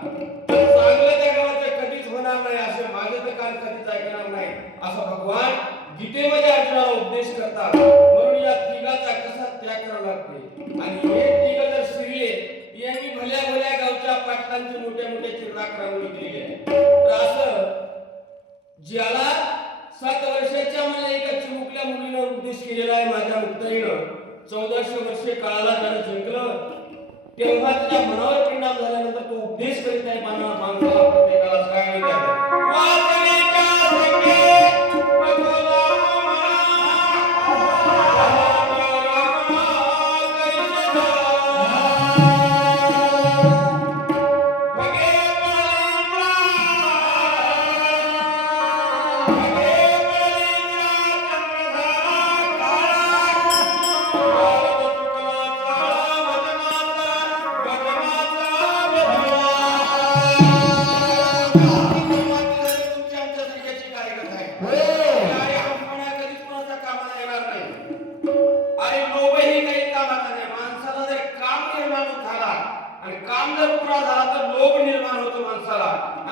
चांगलं कधीच ऐकणार नाही. असं भगवान गीतेमध्ये अर्जुनाला उपदेश करतात. म्हणून यांनी भल्या भल्या गावच्या पाटलांची मोठ्या मोठ्या चिरडाक रांगोळी केली आहे. तर असं ज्याला सात वर्षाच्या मला एका चिमुकल्या मुलीनं उपदेश केलेला आहे माझ्या मुक्ताईनं चौदाशे वर्षे काळाला त्यानं जिंकलं तेव्हा त्याच्या मनावर परिणाम झाल्यानंतर तो उपदेश करीत आहे मानवा माणसाला प्रत्येकाला सांगितलं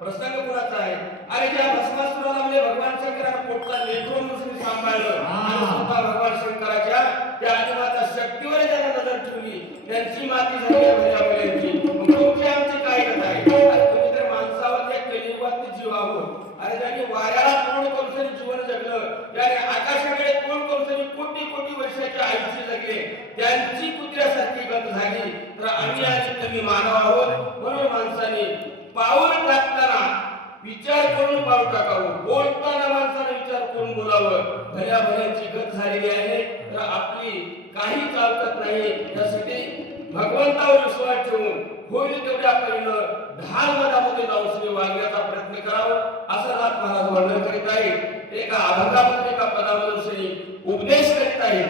प्रसंग कुणाचा आहे. अरे ज्या भस्मासुराला म्हणजे भगवान शंकराने पोटचा लेकरो म्हणून सांभाळलं आणि स्वतः भगवान शंकराच्या त्या आदिमाता शक्तीवर त्याने नजर ठेवली. त्यांची माती झाली मग तुमची आमची काय कथा आहे? तुम्ही तर माणसावर त्या कलियुगात जीव आहोत. अरे ज्यांनी वाऱ्याला तोंड करून जीवन जगलं ज्याने आकाशाकडे तोंड करून कोटी कोटी वर्षाचे आयुष्य जगले त्यांची कुत्र्यासारखी गत झाली. तर आम्ही आज तुम्ही मानव आहोत. नाही त्यासाठी भगवंतावर विश्वास ठेवून होईल तेवढ्या परीनं ढाल मधामध्ये जाऊन श्री वागण्याचा प्रयत्न करावा असं नाथ महाराज वर्णन करीत आहे एका अभंगामध्ये एका पदामधून श्री उपदेश करीत आहे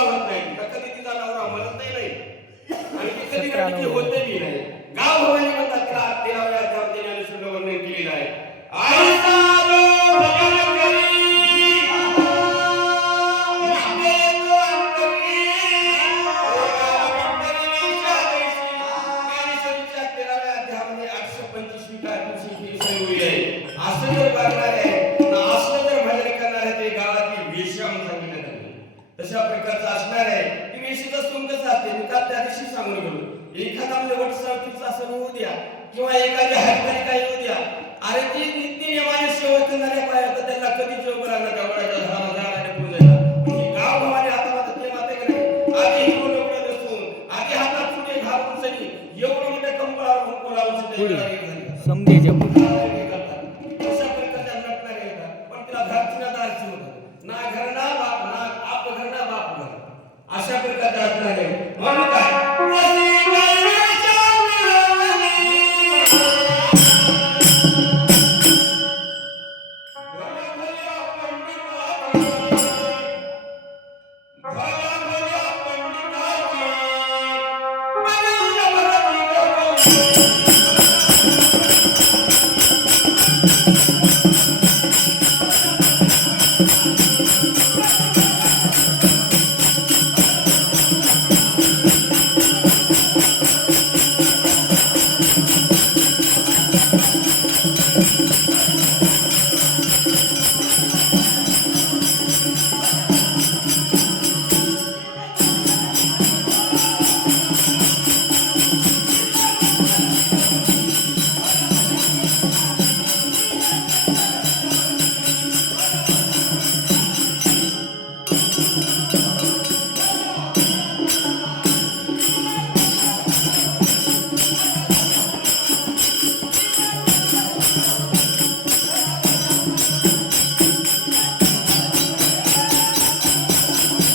होत नाही. कधी तिचा नवरा मरतही नाही. आणि कधी ना सांगितलं त्यांनी. तशा प्रकारचं असणार आहे ती वेशीचं सून कसं असते मी काल त्या दिवशी सांगून गेलो. एखादा म्हणजे वटसावित्रीचा सण होऊ द्या. किंवा एखाद्या हरतालिका येऊ द्या. अरे ती नित्य नियमाने सेवा करणाऱ्या पाया तर त्यांना कधी जेवण लागणार झाडाला पूजायला ही गाव भावाने आता ते माते का नाही? आधी हिरो एवढं नसून आधी हातात चुटे घालून सनी एवढं मोठ्या कंपळावर लावून पुढे. समजेच्या पुढे. अशा प्रकारच्या येतात. पण तिला घरची अशा प्रकारचा असणार आहे